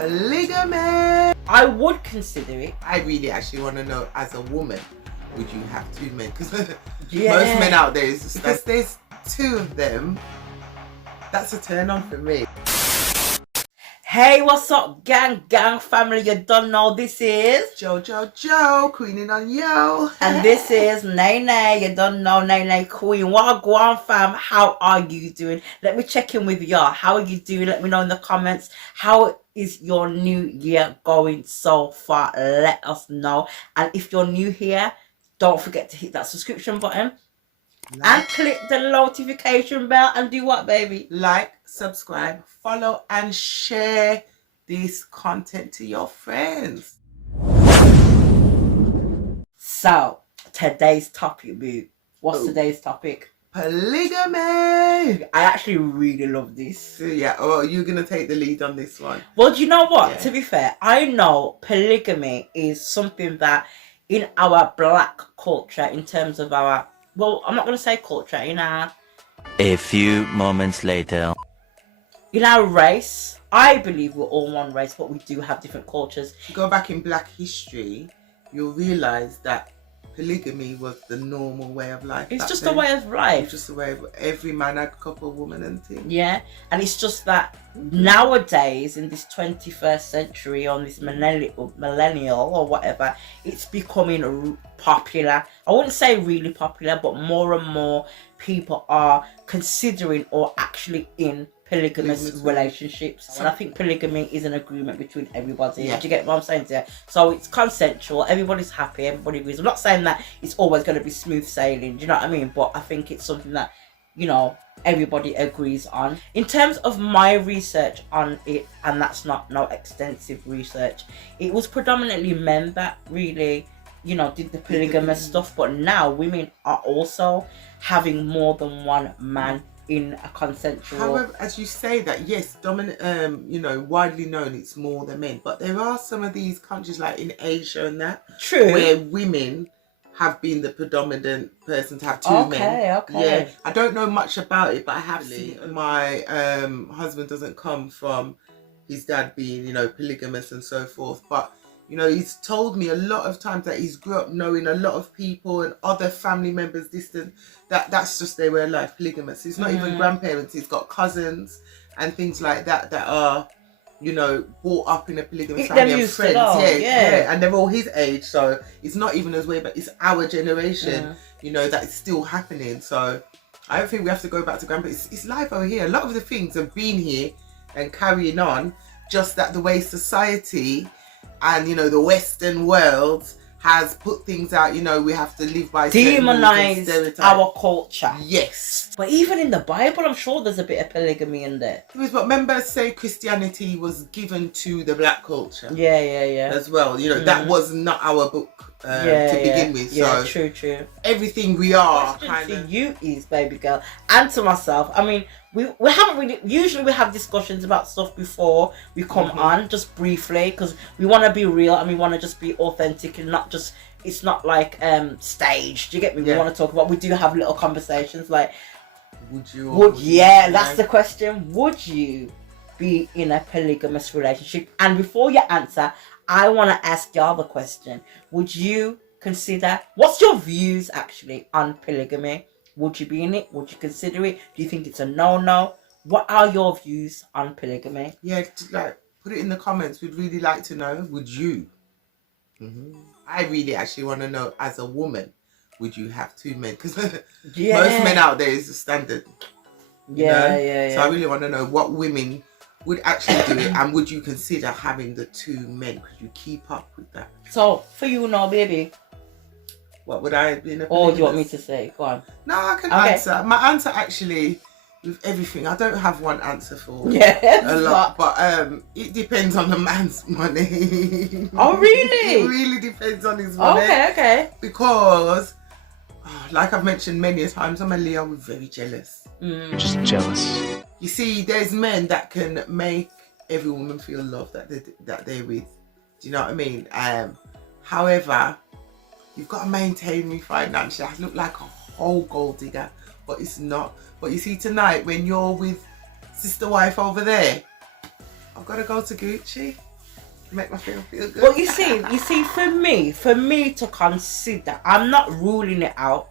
Polygamy. I would consider it. I really actually want to know, as a woman, would you have two men? Because Yeah. most men out there, is just, because there's two of them, that's a turn on for me. Hey, what's up, gang family? You don't know this is JoJo, queening on yo. and this is NayNay. You don't know NayNay Queen. What go on, fam? How are you doing? Let me check in with y'all. How are you doing? Let me know in the comments. How is your new year going so far? Let us know. And if you're new here, don't forget to hit that subscription button and click the notification bell and do what, baby? Like, subscribe, follow, and share this content to your friends. So, today's topic, boo. What's today's topic? Polygamy. I actually really love this. Yeah, oh, you're going to take the lead on this one. Well, do you know what? Yeah. To be fair, I know polygamy is something that in our black culture, in terms of our, well, I'm not going to say culture, A few moments later. In our race, I believe we're all one race, but we do have different cultures. If you go back in black history, you'll realise that polygamy was the normal way of life. It's just a way of life. It's just a way of, every man had a couple of women and things. Yeah, and it's just that nowadays, in this 21st century, on this millennial or whatever, it's becoming popular. I wouldn't say really popular, but more and more people are considering or actually in polygamous relationships. And I think polygamy is an agreement between everybody. Yeah. Do you get what I'm saying there? So it's consensual, everybody's happy, everybody agrees. I'm not saying that it's always going to be smooth sailing, do you know what I mean? But I think it's something that, you know, everybody agrees on. In terms of my research on it, and that's not no extensive research, it was predominantly men that really, you know, did the polygamous stuff. But now women are also having more than one man in a consensual. However, as you say that, yes, dominant, you know, widely known it's more than men, but there are some of these countries like in Asia and that, true, where women have been the predominant person to have two men. Okay. Yeah, I don't know much about it, but I have seen it. My husband doesn't come from his dad being, you know, polygamous and so forth, but you know, he's told me a lot of times that he's grew up knowing a lot of people and other family members distant, that's just their way of life, polygamous. It's not even grandparents, he's got cousins and things like that that are, you know, brought up in a polygamous family and friends. Yeah, and they're all his age, so it's not even as way, but it's our generation, you know, that is still happening. So I don't think we have to go back to grandparents. It's life over here. A lot of the things have been here and carrying on, just that the way society and, you know, the Western world has put things out, you know, we have to live by demonized our culture. Yes. But even in the Bible, I'm sure there's a bit of polygamy in there. But remember, say Christianity was given to the black culture. Yeah. As well, you know, that was not our book to begin with. Yeah, so true. everything we are kind of... you is, baby girl, and to myself, I mean, we haven't really, usually we have discussions about stuff before we come on, just briefly, because we want to be real and we want to just be authentic and not just, it's not like staged, do you get me? We want to talk about, we do have little conversations like, would you that's the question, would you be in a polygamous relationship? And before you answer, I want to ask y'all the question, would you consider, what's your views actually on polygamy? Would you be in it? Would you consider it? Do you think it's a no-no? What are your views on polygamy? Yeah, like, put it in the comments. We'd really like to know. Would you? I really actually want to know, as a woman, would you have two men? Because most men out there is the standard. Yeah. So I really want to know what women would actually do it, and would you consider having the two men? Could you keep up with that? So, for you now, baby, what would I be in a or do you want me to say? Go on. No, I can answer. My answer actually, with everything, I don't have one answer for a lot, but it depends on the man's money. Oh, really? It really depends on his money. Okay. Because, like I've mentioned many times, I'm a Leo, we're very jealous. Just jealous. You see, there's men that can make every woman feel loved that they're with. Do you know what I mean? However, you've got to maintain me financially. I look like a whole gold digger, but it's not. But you see, tonight when you're with sister wife over there, I've got to go to Gucci. Make my feel good. But you see, for me to consider, I'm not ruling it out.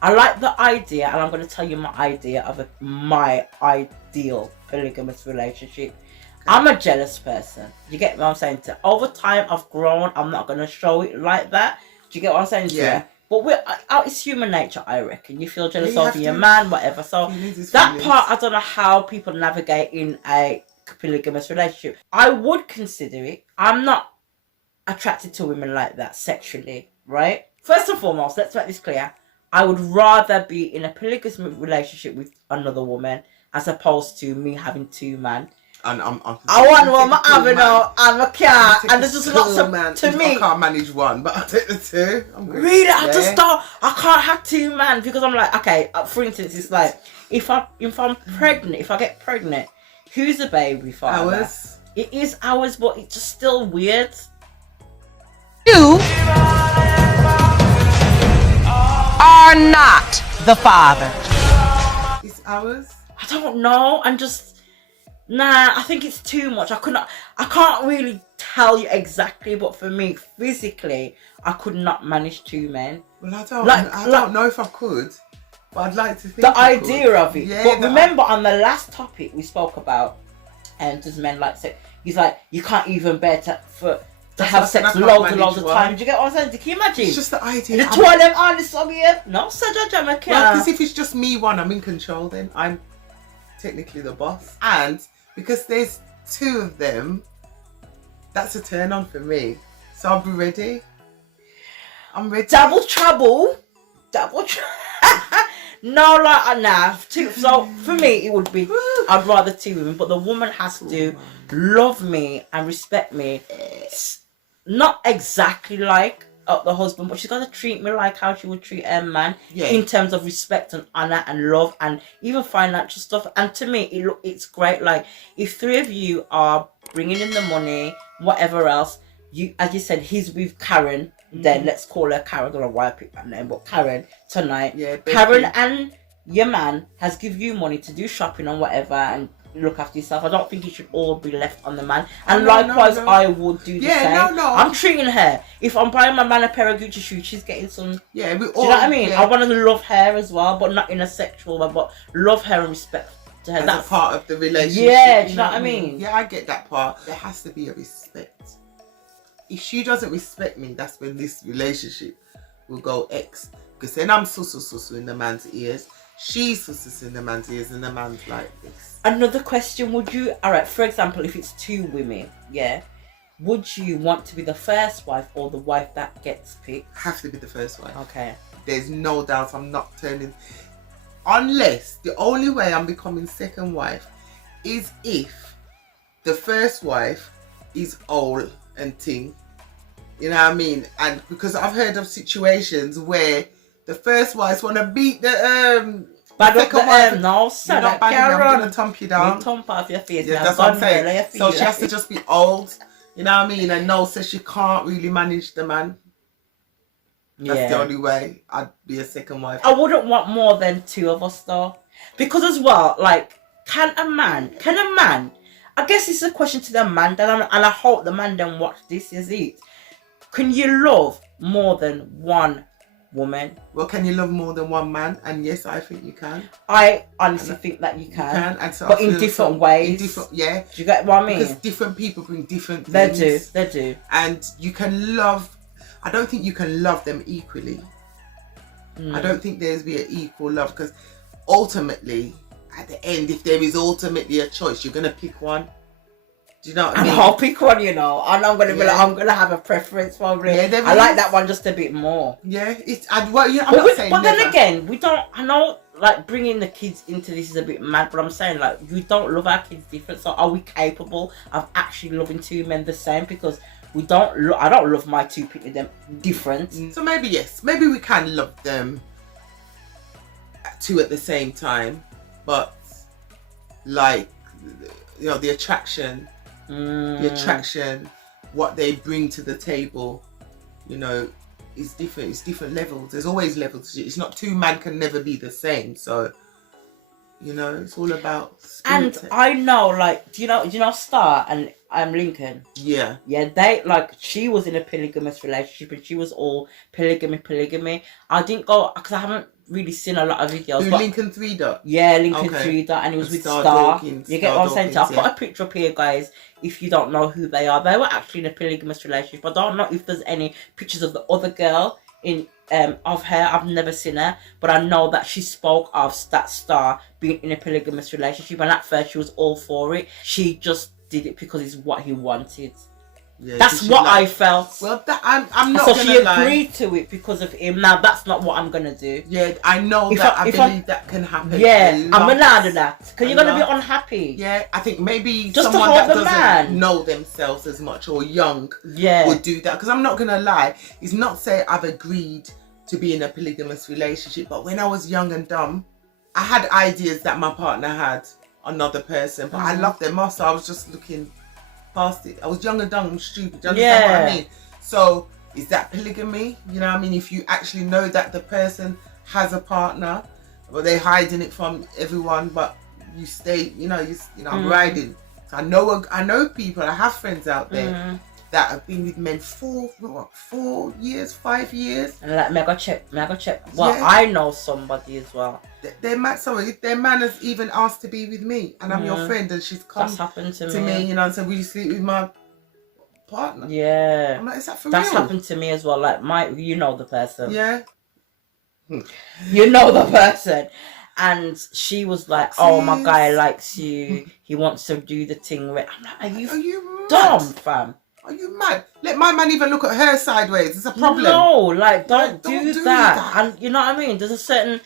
I like the idea, and I'm going to tell you my idea of my ideal polygamous relationship. Okay. I'm a jealous person. You get what I'm saying? Over time, I've grown. I'm not going to show it like that. Do you get what I'm saying? Yeah. But it's human nature, I reckon. You feel jealous over your man, whatever. So that part, I don't know how people navigate in a polygamous relationship. I would consider it. I'm not attracted to women like that sexually, right? First and foremost, let's make this clear. I would rather be in a polygamous relationship with another woman as opposed to me having two men. And I want one, I'm a cat, and there's just lots of to me. I can't manage one, but I'll take the two. I'm good. Really, yeah. I can't have two men because I'm like, okay. For instance, it's like if I'm pregnant, if I get pregnant, who's the baby father? Ours. It is ours, but it's just still weird. You are not the father. It's ours. I don't know. I think it's too much. I can't really tell you exactly, but for me, physically, I could not manage two men. Well, I don't know if I could, but I'd like to think the idea of it. Yeah, but remember, on the last topic we spoke about, does men like sex? He's like, you can't even bear to have sex loads of time. Do you get what I'm saying? Can you imagine? It's just the idea. The two of them on this song here. No, sir, Well, because if it's just me one, I'm in control. Then I'm technically the boss, and because there's two of them, that's a turn on for me. So I'll be ready. I'm ready. Double trouble. No, like enough. So for me, it would be I'd rather two women, but the woman has to love me and respect me. Not exactly like the husband, but she's got to treat me like how she would treat a man in terms of respect and honor and love and even financial stuff. And to me, it's great. Like if three of you are bringing in the money, whatever else, as you said, he's with Karen. Then let's call her Karen. I don't know why I picked that name, but Karen tonight. Yeah, Karen and your man has give you money to do shopping and whatever and look after yourself. I don't think it should all be left on the man. And likewise, I would do the same. I'm treating her. If I'm buying my man a pair of Gucci shoes, she's getting some. Yeah, do you know what I mean? I want to love her as well, but not in a sexual way, but love her and respect to her. That's part of the relationship. Yeah, do you know what I mean? Yeah, I get that part. There has to be a respect. If she doesn't respect me, that's when this relationship will go X. Because then I'm susu in the man's ears. She's susu in the man's ears, and the man's like this. Another question: would you? All right. For example, if it's two women, would you want to be the first wife or the wife that gets picked? Have to be the first wife. Okay. There's no doubt. I'm not turning. Unless the only way I'm becoming second wife is if the first wife is old and ting, you know what I mean? And because I've heard of situations where the first wives want to beat the second wife. No, sir, you're not banging, I'm gonna thump you down. Thump off your face. Yeah, that's what I'm saying. So she has to just be old, you know what I mean? And says she can't really manage the man. That's the only way I'd be a second wife. I wouldn't want more than two of us though, because as well, like, can a man? I guess it's a question to the man, and I hope the man then watch this. Is it? Can you love more than one woman? Well, can you love more than one man? And yes, I think you can. I honestly think that you can. And so but in different ways. Do you get what I mean? Because different people bring different things. They do. And you can love. I don't think you can love them equally. I don't think there's be an equal love, because ultimately, at the end, if there is ultimately a choice, you're gonna pick one. Do you know what I mean? I'll pick one, and I'm gonna be like, I'm gonna have a preference probably. Yeah, I like that one just a bit more. Yeah, I'm not saying. But then again, we don't. I know, like, bringing the kids into this is a bit mad, but I'm saying, like, we don't love our kids different. So are we capable of actually loving two men the same? Because we don't. I don't love my two, picking them different. So maybe yes, maybe we can love them two at the same time, but like, the attraction. The attraction, what they bring to the table, is different. It's different levels. There's always levels. It's not two men can never be the same. So, it's all about spirit. And I know, like, do you know Star? And Lincoln. Yeah. Yeah, they like she was in a polygamous relationship and she was all polygamy. I didn't go because I haven't really seen a lot of videos. Who, but Lincoln 3 Dot? yeah, Lincoln Okay. 3 Dot, and it was And with Star Star. Dawkins, You get Star what I'm saying? So Dawkins, I've got a picture up here, guys. If you don't know who they are, they were actually in a polygamous relationship. I don't know if there's any pictures of the other girl in of her. I've never seen her, but I know that she spoke of that Star being in a polygamous relationship, and at first she was all for it. She just did it because it's what he wanted. Yeah, That's what I felt. Well, I'm not so gonna she lie. agreed to it because of him. Now that's not what I'm gonna do. Yeah, I know If that. I- I if believe that can happen. Yeah, a I'm lot. gonna do that because you're A gonna be lot. unhappy. Yeah, I think maybe Just to someone hold that the doesn't man. know themselves as much or young Yeah. would do that. Because I'm not gonna lie, it's not say I've agreed to be in a polygamous relationship, but when I was young and dumb, I had ideas that my partner had another person, but I loved them more, so I was just looking past it. I was young and dumb and stupid. Do you understand what I mean? So is that polygamy? You know what I mean? If you actually know that the person has a partner, but they're hiding it from everyone, but you stay, I'm riding. So I know people, I have friends out there that have been with men 4 years, 5 years. And like, mega check. Well, Yeah. I know somebody as well. Their man has even asked to be with me, and I'm your friend, and she's come That's happened to to me, and said, "Will you sleep with my partner?" Yeah. I'm like, "Is that for That's real?" happened to me as well. Like you know the person. Yeah. You know the person. And she was like, "Oh, my guy Sis. likes you. He wants to do the thing with." I'm like, "Are Are you you dumb, mad? fam?" Are you mad? Let my man even look at her sideways. It's a problem. No, like don't Don't do do that. that. And you know what I mean? There's a certain.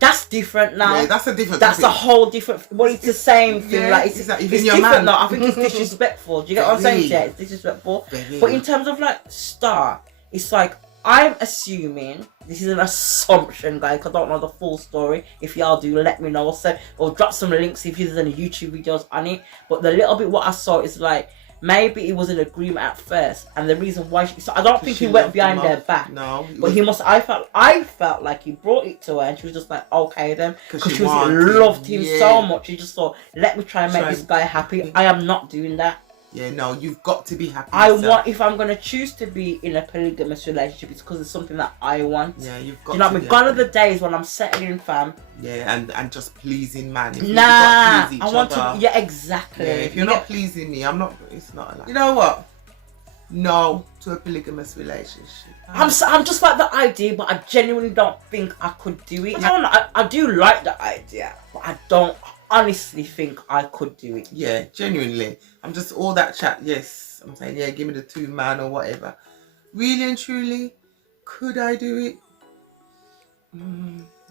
That's different now. Yeah, that's a different. That's a topic. whole different. Well, it's the same thing. Yeah, Like it's exactly. it's Even your different man. though. I think it's disrespectful. Do you get what I'm saying? Very. Yeah, it's disrespectful. Very. But in terms of like Star, it's like I'm assuming this is an assumption, guys. 'Cause I don't know the full story. If y'all do, let me know. So or drop some links if there's any YouTube videos on it. But the little bit what I saw is like maybe it was an agreement at first, and the reason why. So I don't think She he went loved behind him their off. back. No, But he must. I felt like he brought it to her, and she was just like, "Okay, then," 'Cause because she she was wanted- loved him yeah. so much. She just thought, "Let me try and make Try- this guy happy." I am not doing that. Yeah, no, you've got to be happy. I yourself. want if I'm gonna choose to be in a polygamous relationship, it's because it's something that I want. Yeah, you've got. You know, to what I be mean, gone are happy. the days when I'm settling, fam. Yeah, and just pleasing man. If you've Nah, got to please I each want other, to. Yeah, exactly. Yeah, if you're You not pleasing me, I'm not. It's not like. You know what? No to a polygamous relationship. I'm just like the idea, but I genuinely don't think I could do it. I don't know. I do like the idea, but I don't honestly think I could do it. Yeah, genuinely. I'm just all that chat. Yes, I'm saying yeah. Give me the 2 man or whatever. Really and truly, could I do it?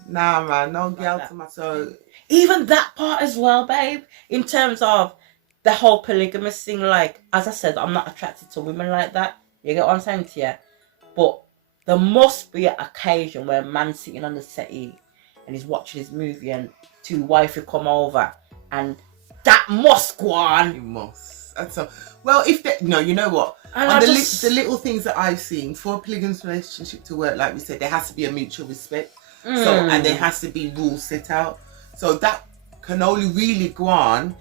Nah, man. No girl that. to my so. Even that part as well, babe. In terms of the whole polygamous thing, like as I said, I'm not attracted to women like that. You get what I'm saying to you? But there must be an occasion where a man's sitting on the settee and he's watching his movie and 2 wifey come over and that must go on. You must. That's so. Well, if they, no, you know what? And On I the just- the little things that I've seen for a polygamous relationship to work, like we said, there has to be a mutual respect. So, and there has to be rules set out. So that can only really go on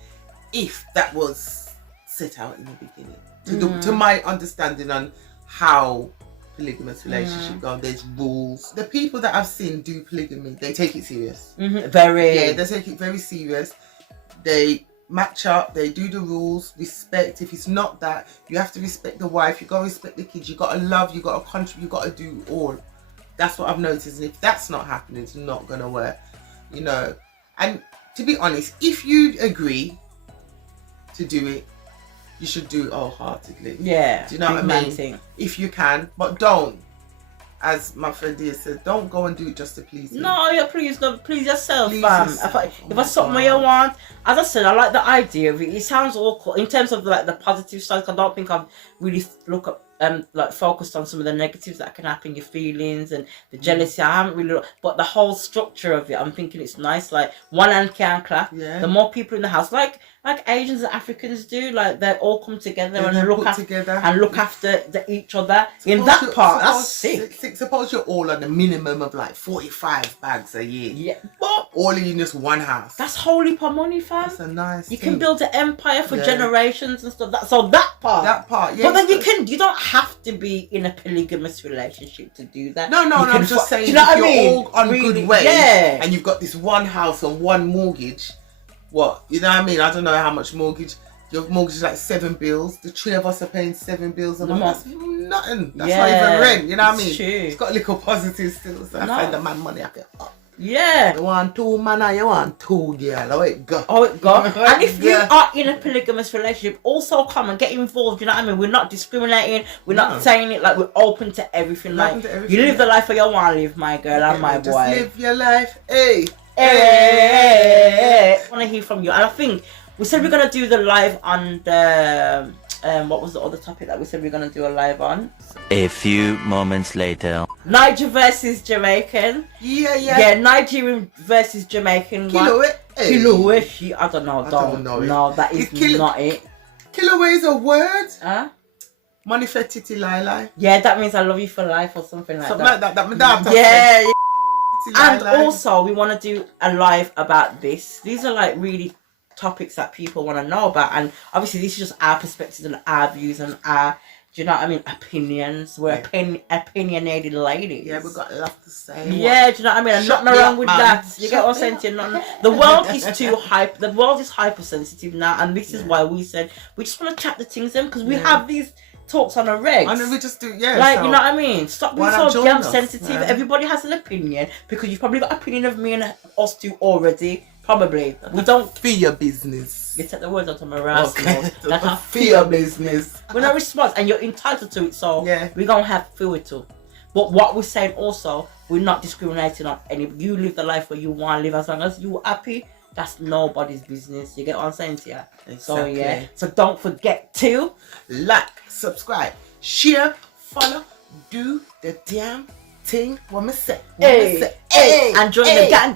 if that was set out in the beginning. To my understanding on how polygamous relationship go, there's rules. The people that I've seen do polygamy, they take it serious. Very. Yeah, they take it very serious. They match up, they do the rules, respect. If it's not that, you have to respect the wife, you got to respect the kids, you got to love, you got to contribute, you got to do all. That's what I've noticed. And if that's not happening, it's not going to work, you know. And to be honest, if you agree to do it, you should do it wholeheartedly. Yeah. Do you know what I man mean? thing. If you can, but don't. As my friend here said, don't go and do it just to please me. No, yeah, please yourself, Please fam. yourself. If it's something you want, as I said, I like the idea of it. It sounds awkward in terms of like the positive side. I don't think I've really looked at like focused on some of the negatives that can happen, your feelings and the jealousy. I haven't really, but the whole structure of it, I'm thinking it's nice. Like one hand can clap. Yeah. The more people in the house, like Asians and Africans do, like they all come together and look after each other. In that part, that's sick. Suppose you're all on the minimum of like 45 bags a year. Yeah, but all in just one house. That's holy per money, fam. That's a nice. You can build an empire for generations and stuff. That part, yeah. But then you don't have to be in a polygamous relationship to do that. No. I'm just saying, you know if what I you're mean? all on Really, good way, yeah. and you've got this one house and one mortgage. What, you know what I mean? I don't know how much mortgage. Your mortgage is like 7 bills. The 3 of us are paying 7 bills a month. That's nothing. That's not even rent. You know what I mean? True. It's got a little positive still. So I find the man money I get up. Yeah. You want 2 man or you want 2 girl? How it go? And if you are in a polygamous relationship, also come and get involved. You know what I mean? We're not discriminating. We're not saying it, like we're open to everything. You live the life you want to live, my girl and my boy. Just live your life. Hey. I want to hear from you. And I think we said we're gonna do the live on the what was the other topic that we said we're gonna do a live on? A few moments later. Niger versus Jamaican. Yeah, Nigerian versus Jamaican. Kiloway. Kiloway. I don't know. No, that is not it. Kiloway is a word. Huh? Manifestity lie. Yeah, that means I love you for life or something like that. Yeah. And also, we want to do a live about this. These are like really topics that people want to know about, and obviously this is just our perspectives and our views and our, do you know what I mean, opinions. We're opinionated ladies. Yeah, we've got a lot to say. Yeah, do you know what I mean? And nothing wrong with that. You get what I'm saying? The world is too hype. The world is hypersensitive now, and this is why we said we just want to chat the things in, because we have these talks on a reg. And then we just do, like, so you know what I mean? Stop being so damn sensitive. Man. Everybody has an opinion, because you've probably got an opinion of me and us two already. Probably. We don't fear your business. You take the words out of my mouth. Okay. That's a fear business. We're not response, and you're entitled to it, so we're gonna have feel it too. But what we're saying also, we're not discriminating on any. You live the life where you want to live, as long as you're happy. That's nobody's business. You get what I'm saying to you? Exactly. So don't forget to like, subscribe, share, follow, do the damn thing. What me say? And join the gang.